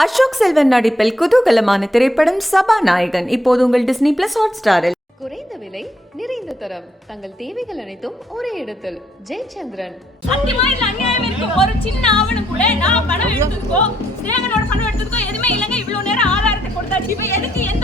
அசோக் செல்வன் நடிப்பில் குதூகலமான திரைப்படம் சபாநாயகன். இப்போது உங்கள் டிஸ்னி பிளஸ் ஹாட் ஸ்டாரில் குறைந்த விலை நிறைந்த தரம். தங்கள் தேவைகள் அனைத்தும் ஒரே இடத்தில். ஜெயச்சந்திரன். சத்தியமா இதுல அநியாயம் இருக்கு? ஒரு சின்ன ஆவணம் கூட நான் பணம் எடுத்ததுக்கோ ஸ்ரீரங்கனோட பணம் எடுத்ததுக்கோ எதுவுமே இல்லைங்க. இவ்வளவு நேரம் ஆதாரத்தை கொடுத்தாச்சு. இப்ப எதுக்கு எந்த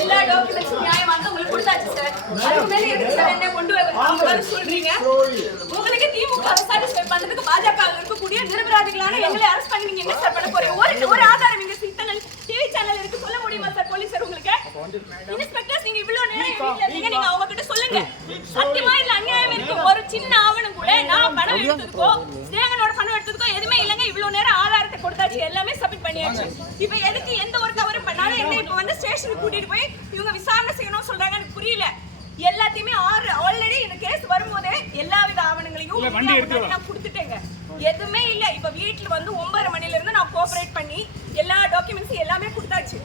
எல்லா டாக்குமெண்ட்ஸும் நியாயமா இருந்தா உங்களுக்கு கொடுத்தாச்சு சார் அதுக்கு மேல எதுக்கு சார் என்ன கொண்டு வர அவங்க வர சொல்றீங்க. உங்களுக்கு திமுக சாட்டிஸ்ஃபை பண்றதுக்கு பாஜக இருக்கக்கூடிய நிரபராதிகளான எங்களை அரெஸ்ட் பண்ணி நீங்க என்ன சார் பண்ண போறீங்க? ஒரு ஒரு ஆதாரம் நீங்க சித்தனல் டிவி சேனல் இருக்கு. சொல்ல முடியுமா சார் போலீஸ் சார் உங்களுக்கு? இன்ஸ்பெக்டர்ஸ் நீங்க இவ்வளவு நேரம் என் வீட்ல இருக்கீங்க நீங்க அவங்க கிட்ட சொல்லுங்க. சத்தியமா இல்ல அநியாயம் இருக்கு. ஒரு சின்ன ஆவணம் கூட நான் பணம் எடுத்ததுக்கோ ஸ்ரீரங்கனோட பணம் எடுத்ததுக்கோ எதுவுமே இல்லைங்க. இவ்வளவு நேரம் ஆதாரத்தை கொடுத்தாச்சு. எல்லாமே சப்மிட் பண்ணியாச்சு. இப்போ எதுக்கு எந்த ஒரு தவறும் பண்ணாலும் என்ன இப்போ வந்து ஸ்டேஷனுக்கு கூட்டிட்டு போய் இவங்க விசாரணை செய்யணும்னு சொல்றாங்க எனக்கு புரியல. எல்லாத்தையுமே ஆறு ஆல்ரெடி இந்த கேஸ் வரும்போதே எல்லா வித ஆவணங்களையும் நான் கொடுத்துட்டேங்க. எதுவுமே இல்ல. இப்ப வீட்ல வந்து ஒன்பதரை மணில இருந்து நான் கோஆபரேட் பண்ணி எல்லா டாக்குமெண்ட்ஸ் எல்லாமே கொடுத்தாச்சு.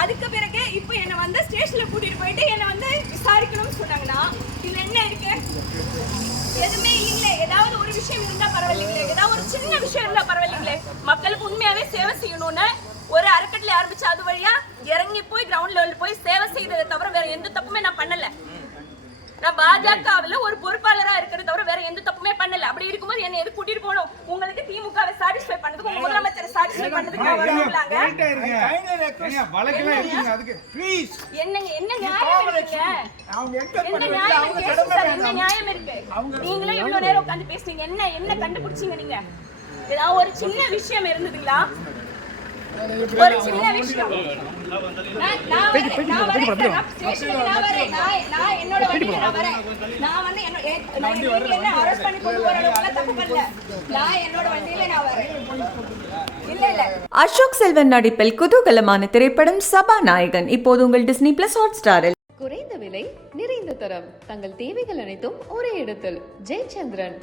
அதுக்கு பிறகு இப்போ என்ன வந்து ஸ்டேஷன்ல கூட்டிட்டு போயிட்டு என்ன வந்து விசாரிக்கணும்னு சொன்னாங்கன்னா இதுல என்ன இருக்கு? எதுவுமே இல்லைங்களே. ஏதாவது ஒரு விஷயம் இருந்தா பரவாயில்லைங்களே. ஏதாவது ஒரு சின்ன விஷயம் இருந்தா பரவாயில்லைங்களே. சேவை செய்யணும்னு ஒரு அறக்கட்டளை ஆரம்பிச்சு அது வழியா இறங்கி போய் கிரவுண்ட் லெவல் போய் சேவை செய்ததை தவிர வேற எந்த தப்புமே நான் பண்ணல. நான் பாஜகவுல ஒரு பொறுப்பாளரா இருக்கிறத தவிர வேற எந்த தப்புமே பண்ணல. அப்படி இருக்கும்போது என்ன எது கூட்டிட்டு போகணும்? உங்களுக்கு திமுகவை சாட்டிஸ்ஃபை பண்ணதுக்கு உங்க முதலமைச்சரை சாட்டிஸ்ஃபை பண்ணதுக்கு என்னங்க? என்ன நியாயம் இருக்குங்க? என்ன நியாயம் இருக்கு? கடமை சார், என்ன நியாயம் இருக்கு? நீங்களே இவ்வளவு நேரம் உட்கார்ந்து பேசுறீங்க என்ன என்ன கண்டுபிடிச்சீங்க நீங்க? ஏதாவது ஒரு சின்ன விஷயம் இருந்ததுங்களா? ஒரு சின்ன விஷயம். என்னோட வண்டியில நான் வரேன். நான் வந்து என்ன பண்ணி கொண்டு தப்பு பண்ணல. நான் என்னோட வண்டியில நான் வரேன். அசோக் செல்வன் நடிப்பில் குதூகலமான திரைப்படம் சபாநாயகன் இப்போது உங்கள் டிஸ்னி பிளஸ் ஹாட் ஸ்டாரில் குறைந்த விலை நிறைந்த தரம். தங்கள் தேவைகள் அனைத்தும் ஒரே இடத்தில். ஜெயச்சந்திரன்.